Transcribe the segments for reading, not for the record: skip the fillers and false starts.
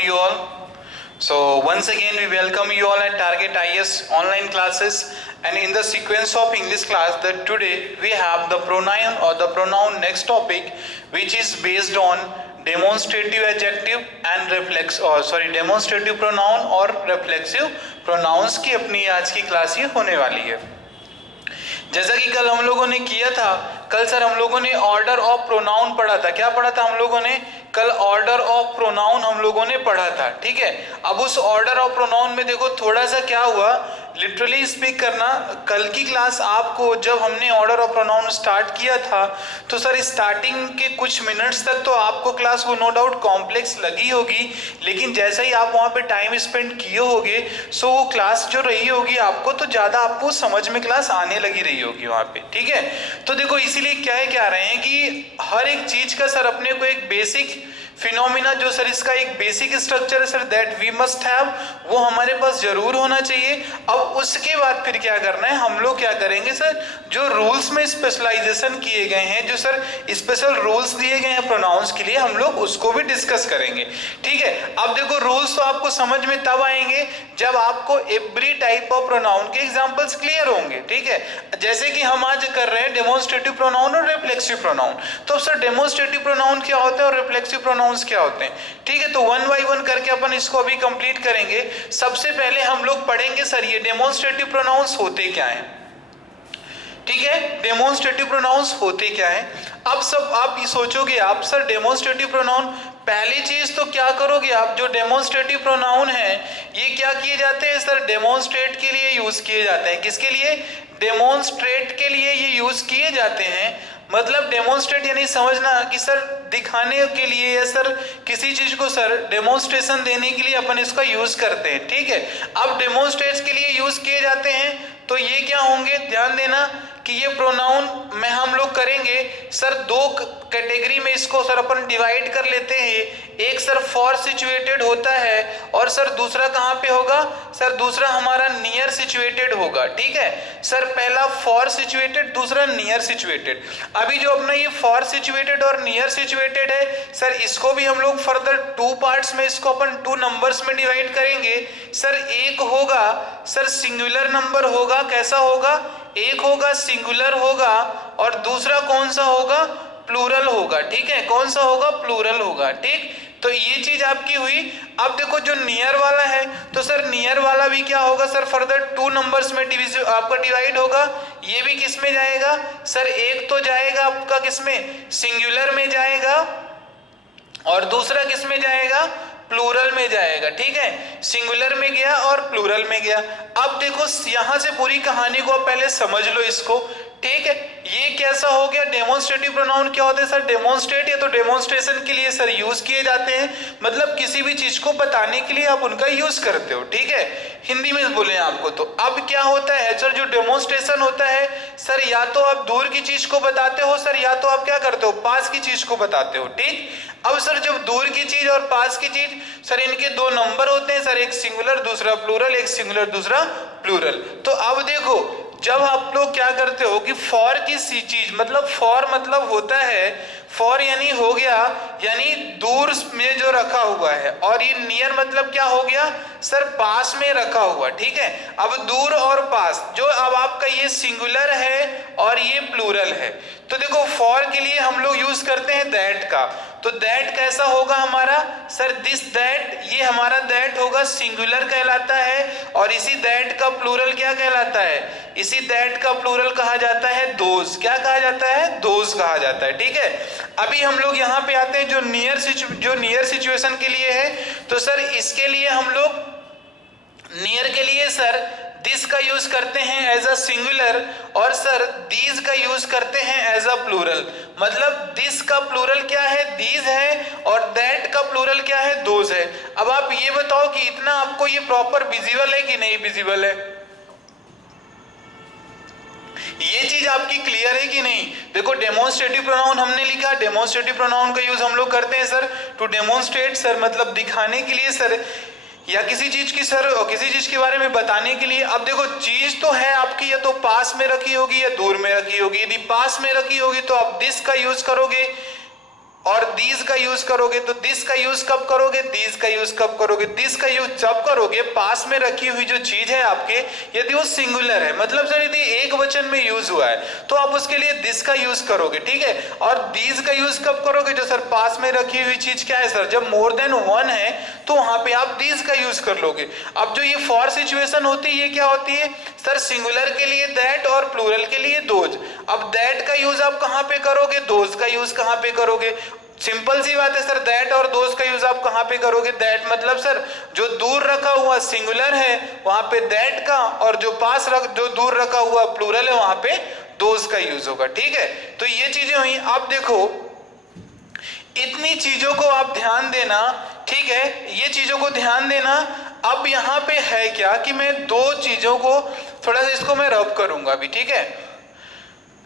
are you all? So once again we welcome you all at Target IS online classes, and in the sequence of English class that today we have the pronoun next topic, which is based on demonstrative adjective and demonstrative pronoun और reflexive pronouns की अपनी आज की class ये होने वाली है। जैसा कि कल हम लोगों ने किया था, कल सर हम लोगों ने ऑर्डर ऑफ प्रोनाउन पढ़ा था। क्या पढ़ा था हम लोगों ने? कल ऑर्डर ऑफ प्रोनाउन हम लोगों ने पढ़ा था, ठीक है। अब उस ऑर्डर ऑफ प्रोनाउन में देखो थोड़ा सा क्या हुआ, लिटरली स्पीक करना, कल की क्लास आपको जब हमने ऑर्डर ऑफ प्रोनाउन स्टार्ट किया था तो सर स्टार्टिंग के कुछ मिनट्स तक तो आपको क्लास वो नो डाउट कॉम्प्लेक्स लगी होगी, लेकिन जैसे ही आप वहाँ पे टाइम स्पेंड किए होगे सो वो क्लास जो रही होगी आपको तो ज़्यादा आपको समझ में क्लास आने लगी रही होगी वहाँ पे, ठीक है। तो देखो इसीलिए क्या रहे हैं कि हर एक चीज का सर अपने को एक बेसिक फिनोमिना, जो सर इसका एक बेसिक स्ट्रक्चर है sir, that we must have, वो हमारे पास जरूर होना चाहिए। अब उसके बाद फिर क्या करना है, हम लोग क्या करेंगे सर, जो रूल्स में स्पेशलाइजेशन किए गए हैं, जो सर स्पेशल रूल्स दिए गए हैं प्रोनाउंस के लिए, हम लोग उसको भी डिस्कस करेंगे, ठीक है। अब देखो रूल्स तो आपको समझ में तब आएंगे जब आपको एवरी टाइप ऑफ प्रोनाउन के एग्जांपल्स क्लियर होंगे, ठीक है। जैसे कि हम आज कर रहे हैं डेमोन्स्ट्रेटिव प्रोनाउन और रिफ्लेक्सिव प्रोनाउन, तो सर डेमोन्स्ट्रेटिव प्रोनाउन क्या होता है और रिफ्लेक्सिव प्रोनाउन क्या होते हैं, ठीक है। तो वन बाय वन करके अपन इसको अभी कंप्लीट करेंगे। सबसे पहले हम लोग पढ़ेंगे सर ये डेमोन्स्ट्रेटिव प्रोनाउंस होते क्या हैं, ठीक है। डेमोन्स्ट्रेटिव प्रोनाउंस होते क्या हैं। अब सब आप ये सोचोगे आप सर डेमोन्स्ट्रेटिव प्रोनाउन, पहली चीज तो क्या करोगे आप, जो डेमोन्स्ट्रेटिव प्रोनाउन है ये क्या किए जाते हैं सर, डेमोन्स्ट्रेट के लिए यूज किए जाते हैं। किसके लिए? डेमोन्स्ट्रेट के लिए ये यूज किए जाते हैं। मतलब डेमोन्स्ट्रेट यानी समझना कि सर दिखाने के लिए या सर किसी चीज को सर डेमोन्स्ट्रेशन देने के लिए अपन इसका यूज करते हैं, ठीक है। अब डेमोन्स्ट्रेट के लिए यूज किए जाते हैं तो ये क्या होंगे, ध्यान देना कि ये प्रोनाउन में हम लोग करेंगे सर दो कैटेगरी में इसको सर अपन डिवाइड कर लेते हैं। एक सर फॉर सिचुएटेड होता है और सर दूसरा कहाँ पे होगा सर, दूसरा हमारा नियर सिचुएटेड होगा, ठीक है। सर पहला फॉर सिचुएटेड, दूसरा नियर सिचुएटेड। अभी जो अपना ये फॉर सिचुएटेड और नियर सिचुएटेड है सर, इसको भी हम लोग फर्दर टू पार्ट्स में इसको अपन टू नंबर्स में डिवाइड करेंगे। सर एक होगा सर सिंगुलर नंबर होगा, कैसा होगा, एक होगा सिंगुलर होगा और दूसरा कौन सा होगा, प्लूरल होगा, ठीक है। कौन सा होगा, प्लूरल होगा, ठीक। तो ये चीज आपकी हुई। अब देखो जो नियर वाला है तो सर नियर वाला भी क्या होगा सर, फर्दर टू नंबर्स में आपका डिवाइड होगा। ये भी किस में जाएगा सर, एक तो जाएगा आपका किस में, सिंगुलर में जाएगा और दूसरा किस में जाएगा, प्लूरल में जाएगा, ठीक है। सिंगुलर में गया और प्लूरल में गया। अब देखो यहां से पूरी कहानी को पहले समझ लो इसको, ठीक है। ये कैसा हो गया, डेमोन्स्ट्रेटिव प्रोनाउन क्या होते हैं सर, डेमोन्स्ट्रेट या तो डेमोन्स्ट्रेशन के लिए सर यूज किए जाते हैं, मतलब किसी भी चीज को बताने के लिए आप उनका यूज करते हो, ठीक है। हिंदी में बोले आपको तो अब क्या होता है सर, जो डेमोन्स्ट्रेशन होता है सर, या तो आप दूर की चीज को बताते हो सर, या तो आप क्या करते हो, पास की चीज को बताते हो, ठीक। अब सर जब दूर की चीज और पास की चीज सर, इनके दो नंबर होते हैं सर, एक सिंगुलर दूसरा प्लूरल, एक सिंगुलर दूसरा प्लूरल। तो अब देखो जब आप लोग क्या करते हो कि फॉर की सी चीज, मतलब फॉर मतलब होता है, फॉर यानी हो गया यानी दूर में जो रखा हुआ है, और ये नियर मतलब क्या हो गया सर, पास में रखा हुआ, ठीक है। अब दूर और पास, जो अब आपका ये सिंगुलर है और ये प्लूरल है, तो देखो फॉर के लिए हम लोग यूज करते हैं दैट का। तो दैट कैसा होगा हमारा सर, दिस दैट, ये हमारा दैट होगा सिंगुलर कहलाता है, और इसी दैट का प्लूरल क्या कहलाता है, इसी दैट का प्लूरल कहा जाता है दोज। क्या कहा जाता है, दोज कहा जाता है, ठीक है। अभी हम लोग यहाँ पे आते हैं जो नियर सिचुएशन के लिए है, तो सर इसके लिए हम लोग नियर के लिए सर दिस का यूज करते हैं एज अ सिंगुलर, और सर दीज का यूज करते हैं एज अ प्लूरल। मतलब दिस का प्लूरल क्या है, दीज है, और दैट का प्लूरल क्या है, दोज है। अब आप ये बताओ कि इतना आपको ये प्रॉपर विजिबल है कि नहीं विजिबल है, ये चीज आपकी क्लियर है कि नहीं। देखो डेमोन्स्ट्रेटिव प्रोनाउन हमने लिखा, डेमोन्स्ट्रेटिव प्रोनाउन का यूज हम लोग करते हैं सर टू डेमोन्स्ट्रेट सर, मतलब दिखाने के लिए सर, या किसी चीज की सर किसी चीज के बारे में बताने के लिए। अब देखो चीज तो है आपकी, या तो पास में रखी होगी या दूर में रखी होगी। यदि पास में रखी होगी तो आप दिस का यूज करोगे, और these का यूज करोगे तो this का यूज कब करोगे, these का यूज कब करोगे, this का यूज जब करोगे पास में रखी हुई जो चीज है आपके, यदि वो सिंगुलर है, मतलब सर यदि एक वचन में यूज हुआ है तो आप उसके लिए this का यूज करोगे, ठीक है। और these का यूज कब करोगे, जो सर पास में रखी हुई चीज क्या है सर, जब मोर देन वन है तो वहां पे आप these का यूज कर लोगे। अब जो ये फॉर सिचुएशन होती है ये क्या होती है सर, सिंगुलर के लिए दैट और प्लूरल के लिए दोज। अब दैट का यूज आप कहां पे करोगे, दोज का यूज कहां पे करोगे, सिंपल सी बात है सर, दैट और दोज का यूज आप कहां पे करोगे, दैट मतलब सर जो दूर रखा हुआ सिंगुलर है वहां पे दैट का, और जो जो दूर रखा हुआ प्लूरल है वहां पे दोज का यूज होगा, ठीक है। तो ये चीजें हुई। अब देखो इतनी चीजों को आप ध्यान देना, ठीक है, ये चीजों को ध्यान देना। अब यहां पे है क्या कि मैं दो चीजों को थोड़ा सा इसको मैं रब करूंगा अभी, ठीक है,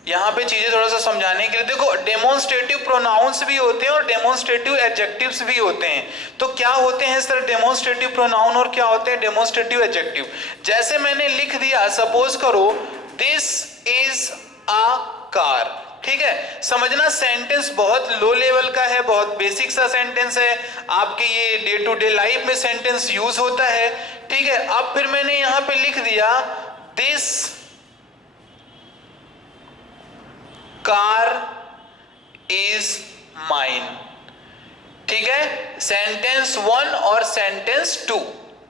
यहां पे चीजें थोड़ा सा समझाने के लिए। देखो डेमोन्स्ट्रेटिव प्रोनाउंस भी होते हैं और डेमोन्स्ट्रेटिव एडजेक्टिव्स भी होते हैं। तो क्या होते हैं सर डेमोन्स्ट्रेटिव प्रोनाउन और क्या होते हैं डेमोन्स्ट्रेटिव एडजेक्टिव। जैसे मैंने लिख दिया, सपोज करो दिस इज अ कार, ठीक है, समझना सेंटेंस बहुत लो लेवल का है, बहुत बेसिक सा सेंटेंस है, आपके ये डे टू डे लाइफ में सेंटेंस यूज होता है, ठीक है। अब फिर मैंने यहां पे लिख दिया दिस कार इज माइन, ठीक है, सेंटेंस वन और सेंटेंस टू,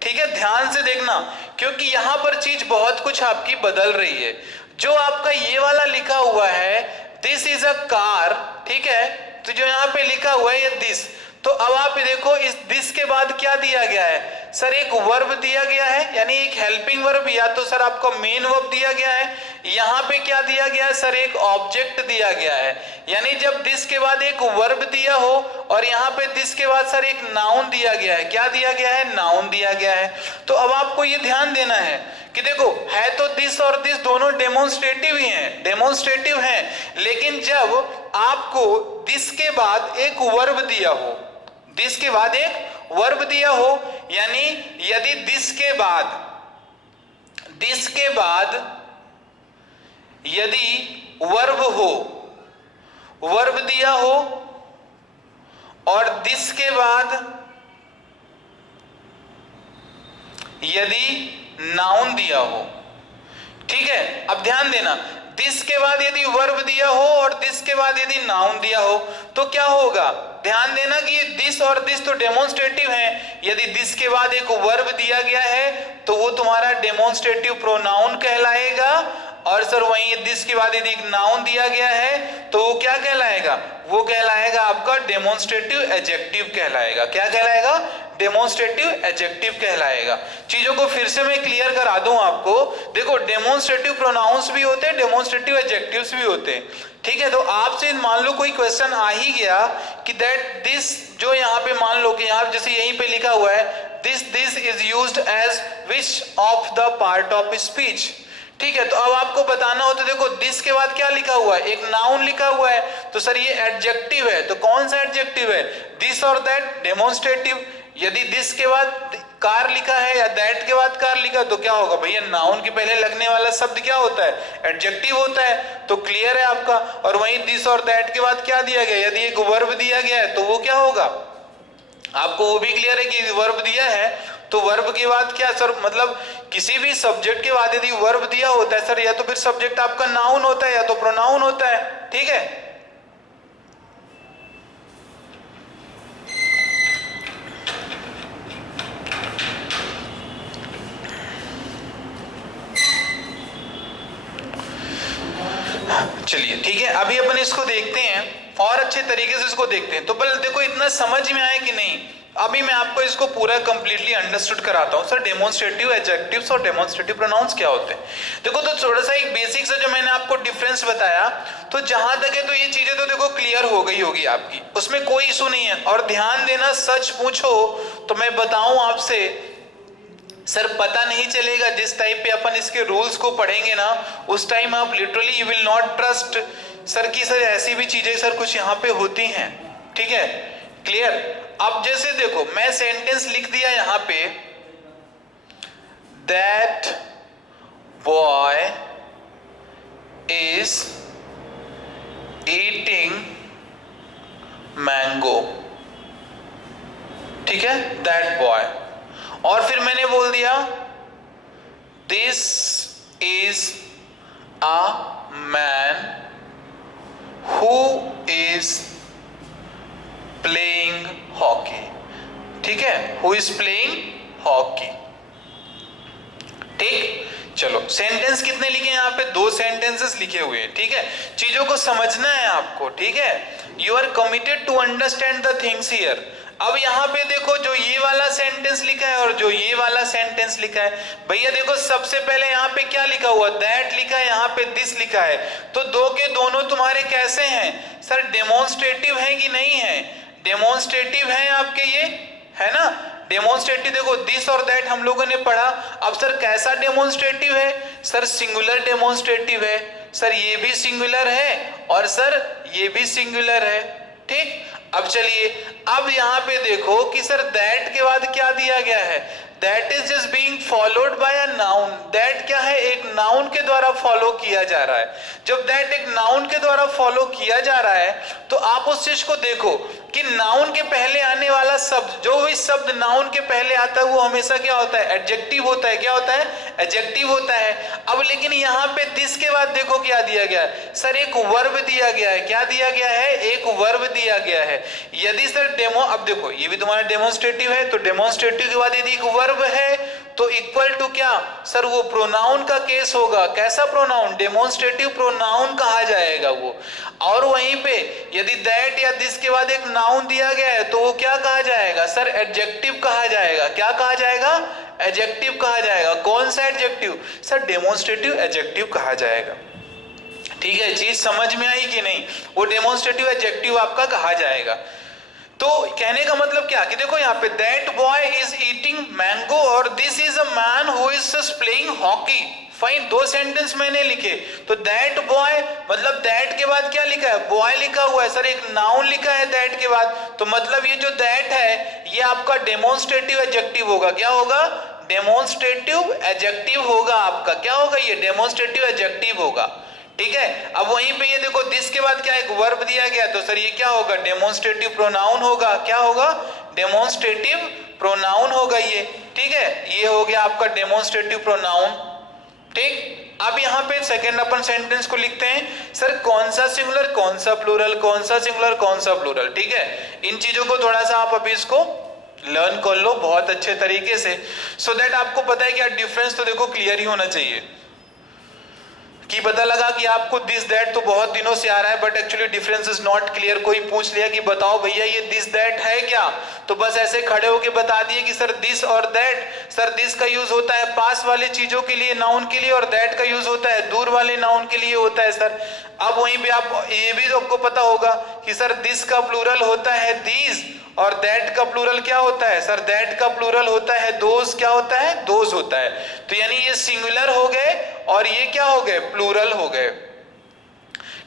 ठीक है, ध्यान से देखना क्योंकि यहां पर चीज बहुत कुछ आपकी बदल रही है। जो आपका ये वाला लिखा हुआ है दिस इज अ कार, ठीक है, तो जो यहां पे लिखा हुआ है ये दिस, तो अब आप देखो इस दिस के बाद क्या दिया गया है सर, एक वर्ब दिया गया है, यानी एक हेल्पिंग वर्ब, या तो सर आपको मेन वर्ब दिया गया है। यहां पे क्या दिया गया है सर, एक ऑब्जेक्ट दिया गया है, यानी जब दिस के बाद एक वर्ब दिया हो और यहां पे दिस के बाद सर एक नाउन दिया गया है, क्या दिया गया है, नाउन दिया गया है। तो अब आपको ये ध्यान देना है कि देखो है तो दिस और दिस दोनों डेमोन्स्ट्रेटिव ही हैं, डेमोन्स्ट्रेटिव हैं, लेकिन जब आपको दिस के बाद एक वर्ब दिया हो, दिस के बाद एक वर्ब दिया हो, यानी यदि दिस के बाद यदि वर्ब हो, वर्ब दिया हो और दिस के बाद यदि नाउन दिया हो, ठीक है। अब ध्यान देना, दिस के बाद यदि वर्ब दिया हो और दिस के बाद यदि नाउन दिया हो तो क्या होगा, ध्यान देना कि दिस और दिस तो डेमोन्स्ट्रेटिव हैं, यदि दिस के बाद एक वर्ब दिया गया है तो वो तुम्हारा डेमोन्स्ट्रेटिव प्रोनाउन कहलाएगा, और सर वहीं दिस के बाद यदि एक नाउन दिया गया है तो वो क्या कहलाएगा, वो कहलाएगा आपका डेमोन्स्ट्रेटिव एडजेक्टिव कहलाएगा। क्या कहलाएगा, डेमोन्स्ट्रेटिव एडजेक्टिव कहलाएगा। चीजों को फिर से मैं क्लियर करा दूं आपको, देखो डेमोन्स्ट्रेटिव प्रोनाउंस भी होते हैं, डेमोन्स्ट्रेटिव एडजेक्टिव्स भी होते हैं, ठीक है। तो आपसे मान लो कोई क्वेश्चन आ ही गया कि दैट दिस, जो यहाँ पे मान लो कि यहाँ जैसे यहीं पे लिखा हुआ है this is used as which of the part of speech, ठीक है। तो अब आपको बताना हो तो देखो दिस के बाद क्या लिखा हुआ है, एक नाउन लिखा हुआ है, तो सर ये एडजेक्टिव है, तो कौन सा एडजेक्टिव है, दिस और दैट, डेमोन्स्ट्रेटिव। यदि दिस के बाद कार लिखा है या दैट के बाद कार लिखा तो क्या होगा भैया, नाउन के पहले लगने वाला शब्द क्या होता है, एडजेक्टिव होता है, तो क्लियर है आपका। और वहीं दिस और दैट के बाद क्या दिया गया, यदि एक वर्ब दिया गया है तो वो क्या होगा, आपको वो भी क्लियर है कि वर्ब दिया है तो वर्ब के बाद क्या सर, मतलब किसी भी सब्जेक्ट के बाद यदि वर्ब दिया होता है सर, या तो फिर सब्जेक्ट आपका नाउन होता है या तो प्रोनाउन होता है, ठीक है। चलिए ठीक है, अभी अपन इसको देखते हैं और अच्छे तरीके से इसको देखते हैं। तो पहले देखो इतना समझ में आया कि नहीं, अभी मैं आपको इसको पूरा कंप्लीटली अंडरस्टूड कराता हूं। सर डेमोन्स्ट्रेटिव एडजेक्टिव्स और डेमोन्स्ट्रेटिव प्रोनाउंस क्या होते हैं, देखो तो थोड़ा सा एक बेसिक सा जो मैंने आपको डिफरेंस बताया, तो जहां तक है तो ये चीजें तो देखो क्लियर हो गई होगी आपकी, उसमें कोई इशू नहीं है। और ध्यान देना, सच पूछो तो मैं बताऊं आपसे सर पता नहीं चलेगा, जिस टाइप पे अपन इसके रूल्स को पढ़ेंगे ना उस टाइम आप literally you will not trust sir की सर ऐसी भी चीजें सर कुछ यहाँ पे होती हैं, ठीक है, क्लियर। अब जैसे देखो मैं सेंटेंस लिख दिया यहाँ पे, that boy is eating mango, ठीक है, दैट बॉय। और फिर मैंने बोल दिया this is a man who is playing hockey, ठीक है, हु इज प्लेइंग हॉकी। ठीक, चलो सेंटेंस कितने लिखे हैं यहाँ पे? 2 सेंटेंसेस लिखे हुए हैं, ठीक है। चीजों को समझना है आपको, ठीक है। You are committed to understand the things here. अब यहाँ पे देखो, जो ये वाला सेंटेंस लिखा है और जो ये वाला सेंटेंस लिखा है, भैया देखो सबसे पहले यहाँ पे क्या लिखा हुआ? दैट लिखा है, यहाँ पे दिस लिखा है। तो दो के दोनों तुम्हारे कैसे हैं सर? डेमोन्स्ट्रेटिव है कि नहीं है? डेमोन्स्ट्रेटिव है आपके, ये है ना। डेमोन्स्ट्रेटिव देखो, दिस और दैट हम लोगों ने पढ़ा। अब सर कैसा डेमोन्स्ट्रेटिव है? सर सिंगुलर डेमोन्स्ट्रेटिव है। सर ये भी सिंगुलर है और सर ये भी सिंगुलर है, ठीक। अब चलिए, अब यहां पे देखो कि सर दैट के बाद क्या दिया गया है? That is just being followed by a noun. That क्या है? एक नाउन के द्वारा फॉलो किया जा रहा है। जब दैट एक नाउन के द्वारा फॉलो किया जा रहा है तो आप उस चीज को देखो कि नाउन के पहले आने वाला शब्द, जो भी शब्द नाउन के पहले आता है वो हमेशा क्या होता है? एडजेक्टिव होता है। क्या होता है? एडजेक्टिव होता है। अब लेकिन यहाँ पे दिस के बाद देखो क्या दिया गया है? सर एक वर्ब दिया गया है। क्या दिया गया है? एक वर्ब दिया गया है। यदि सर डेमो, अब देखो ये भी तुम्हारा डेमोन्स्ट्रेटिव है, तो डेमोन्स्ट्रेटिव के बाद यदि एक वर्ब है तो इक्वल टू क्या सर? वो प्रोनाउन का केस होगा। कैसा प्रोनाउन? डेमोन्स्ट्रेटिव प्रोनाउन कहा जाएगा वो। और वहीं पे यदि दैट या दिस के बाद एक नाउन दिया गया है तो वो क्या कहा जाएगा? सर एडजेक्टिव कहा जाएगा। क्या कहा जाएगा? एडजेक्टिव कहा जाएगा। कौन सा एडजेक्टिव? सर डेमोन्स्ट्रेटिव एडजेक्टिव कहा जाएगा। ठीक है, चीज समझ में आई कि नहीं? वो डेमोन्स्ट्रेटिव एडजेक्टिव आपका कहा जाएगा। तो कहने का मतलब क्या कि देखो यहाँ पे that boy is eating mango और this is a man who is just playing hockey. Fine, 2 sentence मैंने लिखे। तो दैट बॉय मतलब दैट के बाद क्या लिखा है? बॉय लिखा हुआ है। सर एक नाउन लिखा है दैट के बाद, तो मतलब ये जो दैट है ये आपका डेमोन्स्ट्रेटिव एडजेक्टिव होगा। क्या होगा? डेमोन्स्ट्रेटिव एडजेक्टिव होगा आपका। क्या होगा? ये डेमोन्स्ट्रेटिव एडजेक्टिव होगा, ठीक है। अब वहीं पे ये देखो दिस के बाद क्या एक वर्ब दिया गया, तो सर ये क्या होगा? डेमोन्स्ट्रेटिव प्रोनाउन होगा। क्या होगा? डेमोन्स्ट्रेटिव प्रोनाउन होगा ये, ठीक है। ये हो गया आपका डेमोन्स्ट्रेटिव प्रोनाउन, ठीक। अब यहाँ पे सेकंड अपन सेंटेंस को लिखते हैं। सर कौन सा सिंगुलर, कौन सा प्लूरल, कौन सा सिंगुलर, कौन सा प्लूरल, ठीक है। इन चीजों को थोड़ा सा आप अभी इसको लर्न कर लो बहुत अच्छे तरीके से, सो दैट आपको पता है कि डिफरेंस तो देखो क्लियर ही होना चाहिए। कि पता लगा कि आपको दिस दैट तो बहुत दिनों से आ रहा है but actually difference is not clear. कोई पूछ लिया कि बताओ भैया ये दिस दैट है क्या, तो बस ऐसे खड़े होके बता दिए कि सर दिस और दैट। सर दिस का यूज होता है पास वाले चीजों के लिए, नाउन के लिए, और दैट का यूज होता है दूर वाले नाउन के लिए होता है सर। अब वहीं पे आप ये भी आपको पता होगा कि सर दिस का प्लूरल होता है दीज और दैट का प्लूरल क्या होता है? सर दैट का प्लूरल होता है दोज। क्या होता है? दोज होता है। तो यानी ये सिंगुलर हो गए और ये क्या हो गए? प्लूरल हो गए,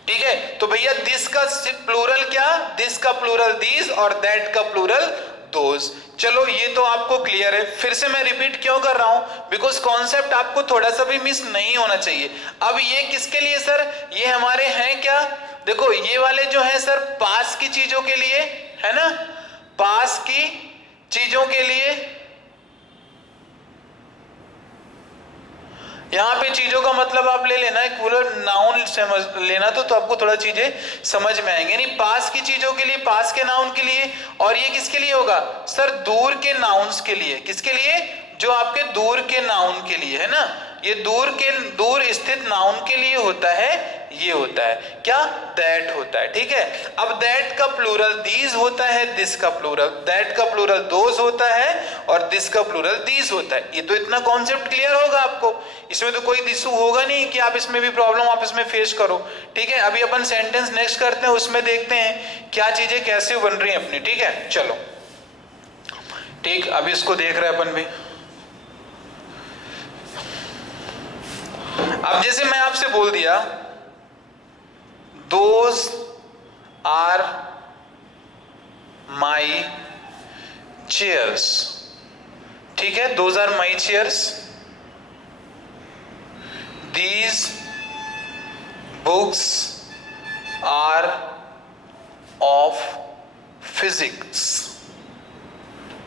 ठीक है। तो भैया दिस का प्लूरल क्या? दिस का प्लूरल दीज और दैट का प्लूरल दोज। चलो ये तो आपको क्लियर है। फिर से मैं रिपीट क्यों कर रहा हूं? बिकॉज कॉन्सेप्ट आपको थोड़ा सा भी मिस नहीं होना चाहिए। अब ये किसके लिए सर? ये हमारे हैं क्या? देखो ये वाले जो है सर पास की चीजों के लिए है ना, पास की चीजों के लिए। यहां पे चीजों का मतलब आप ले लेना, एक पूरा नाउन समझ लेना तो आपको थोड़ा चीजें समझ में आएंगे। नहीं, पास की चीजों के लिए, पास के नाउन के लिए। और ये किसके लिए होगा? सर दूर के नाउन्स के लिए। किसके लिए? जो आपके दूर के नाउन के लिए है ना, ये दूर स्थित नाउन के लिए होता है। ये होता है क्या? दैट होता है, ठीक है। अब दैट का प्लूरल दीज होता है, दिस का प्लूरल, दैट का प्लूरल दोज होता है और दिस का प्लूरल दीज होता है। ये तो इतना कॉन्सेप्ट क्लियर होगा आपको, इसमें तो कोई इशू होगा नहीं कि आप इसमें भी प्रॉब्लम आप इसमें फेस करो, ठीक है। अभी अपन सेंटेंस नेक्स्ट करते हैं, उसमें देखते हैं क्या चीजें कैसे बन रही हैं अपनी, ठीक है। चलो ठीक, अभी इसको देख रहे हैं अपन भी। अब जैसे मैं आपसे बोल दिया दोज आर माई चेयर्स, ठीक है, those are my chairs, these books are of physics.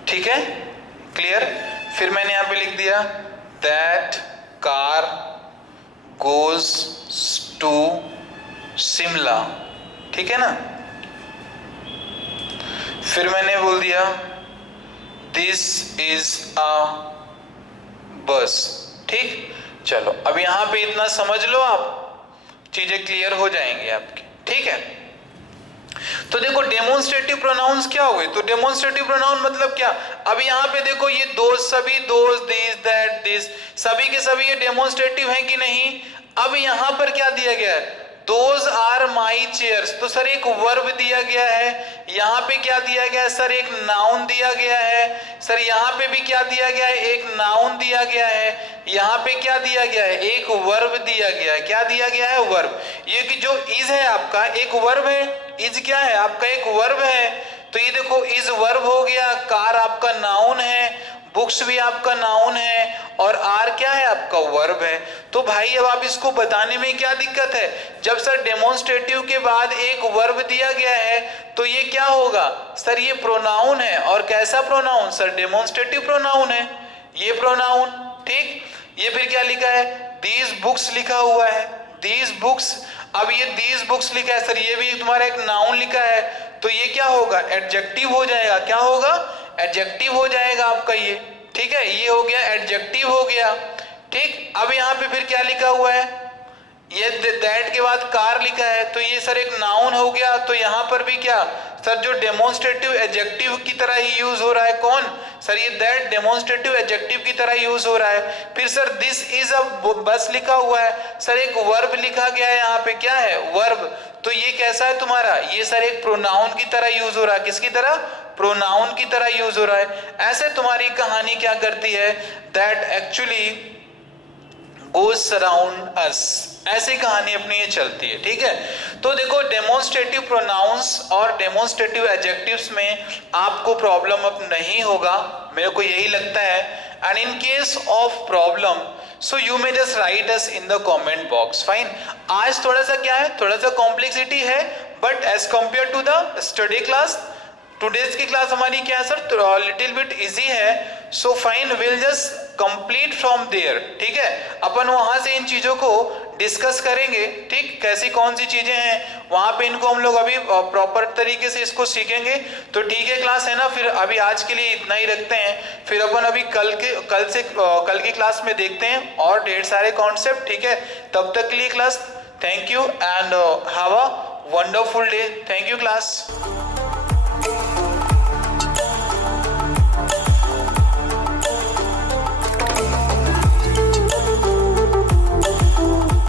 ठीक है, क्लियर। फिर मैंने यहां पे लिख दिया that car goes to Shimla. ठीक है ना। फिर मैंने बोल दिया दिस इज अ बस। ठीक, चलो अब यहां पे इतना समझ लो, आप चीजें क्लियर हो जाएंगी आपकी। ठीक है, तो देखो डेमोन्स्ट्रेटिव प्रोनाउंस क्या हुए, तो डेमोन्स्ट्रेटिव प्रोनाउन मतलब क्या। अब यहाँ पे देखो ये दोस्त, सभी दोस्त, दिस, दैट, दिस, सभी के सभी ये डेमोन्स्ट्रेटिव है कि नहीं। अब यहाँ पर क्या दिया गया है, दोज आर माई चेयर्स, तो सर एक वर्ब दिया गया है। यहाँ पे क्या दिया गया है सर, एक नाउन दिया गया है। सर यहाँ पे भी क्या दिया गया है, एक नाउन दिया गया है। यहाँ पे क्या दिया गया है, एक वर्ब दिया गया है। क्या दिया गया है, वर्ब। ये कि जो इज है आपका एक वर्ब है, इज क्या है आपका एक वर्ब है। तो ये देखो इज वर्ब हो गया, कार आपका नाउन है, बुक्स भी आपका नाउन है, और आर क्या है आपका वर्ब है। तो भाई अब आप इसको बताने में क्या दिक्कत है, जब सर डेमोन्स्ट्रेटिव के बाद एक वर्ब दिया गया है तो ये क्या होगा सर, ये प्रोनाउन है। और कैसा प्रोनाउन सर, डेमोन्स्ट्रेटिव प्रोनाउन है ये प्रोनाउन। ठीक, ये फिर क्या लिखा है, दीज बुक्स लिखा हुआ है, दीज बुक्स। अब ये दीज बुक्स लिखा है सर, ये भी तुम्हारा एक नाउन लिखा है, तो ये क्या होगा, एडजेक्टिव हो जाएगा। क्या होगा, एडजेक्टिव हो जाएगा आपका ये। ठीक है, ये हो गया एडजेक्टिव हो गया। ठीक, अब यहाँ पे फिर क्या लिखा हुआ है, ये दैट के बाद कार लिखा है, तो ये सर एक नाउन हो गया। तो यहाँ पर भी क्या सर, जो डेमोन्स्ट्रेटिव एडजेक्टिव की तरह ही यूज हो रहा है, कौन सर, ये दैट डेमोन्स्ट्रेटिव एडजेक्टिव की तरह यूज हो रहा है। फिर सर दिस इज अ बस लिखा हुआ है, सर एक वर्ब लिखा गया है, यहाँ पे क्या है, वर्ब। तो ये कैसा है तुम्हारा, ये सर एक प्रोनाउन की तरह यूज हो रहा है। किसकी तरह, प्रोनाउन की तरह यूज हो रहा है। ऐसे तुम्हारी कहानी क्या करती है, that actually goes around us, ऐसी कहानी अपनी ये चलती है। ठीक है, तो देखो डेमोन्स्ट्रेटिव प्रोनाउंस और डेमोन्स्ट्रेटिव एडजेक्टिव्स में आपको प्रॉब्लम अब नहीं होगा, मेरे को यही लगता है। And in case of problem so you may just write us in the comment box. Fine, आज थोड़ा सा क्या है, थोड़ा सा कॉम्प्लेक्सिटी है, but as compare to the study class, today's की क्लास हमारी क्या है सर, लिटिल बिट इजी है। So fine, will just complete from there. ठीक है, अपन वहां से इन चीजों को डिस्कस करेंगे। ठीक, कैसी कौन सी चीजें हैं वहां पे, इनको हम लोग अभी प्रॉपर तरीके से इसको सीखेंगे। तो ठीक है क्लास है ना, फिर अभी आज के लिए इतना ही रखते हैं। फिर अपन अभी कल की क्लास में देखते हैं और ढेर सारे कॉन्सेप्ट। ठीक है, तब तक के लिए class thank you and have a wonderful day. Thank you class.